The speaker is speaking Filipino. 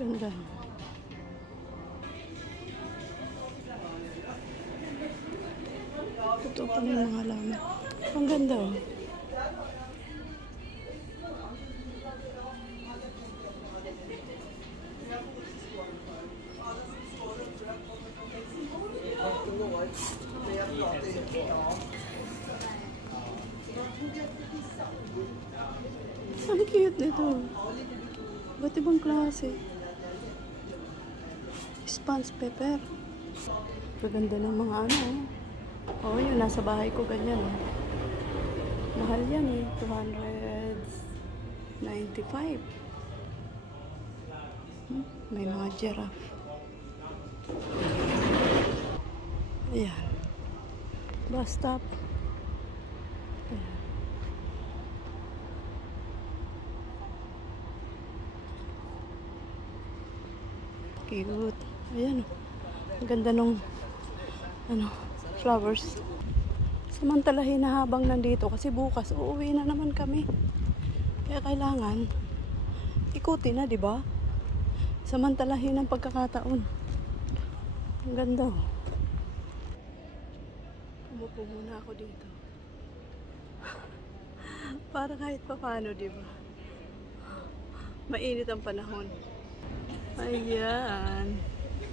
Ganda. Totoo pa ng mga halaman. Ang ganda oh. Ang cute nito. Ba't ibang klase? Spans pepper. Maganda ng mga ano. Oh, yun. Nasa bahay ko ganyan. Oh. Mahal yan eh. 295. May mga giraffe. Ayan. Bus stop. Ayan. Cute. Ayan. Ang ganda nung flowers. Samantalahin na habang nandito kasi bukas uuwi na naman kami. Kaya kailangan ikutin na, 'di ba? Samantalahin ang pagkakataon. Ang ganda. Umupo muna ako dito. Para kahit paano, 'di ba? Mainit ang panahon. Ayan.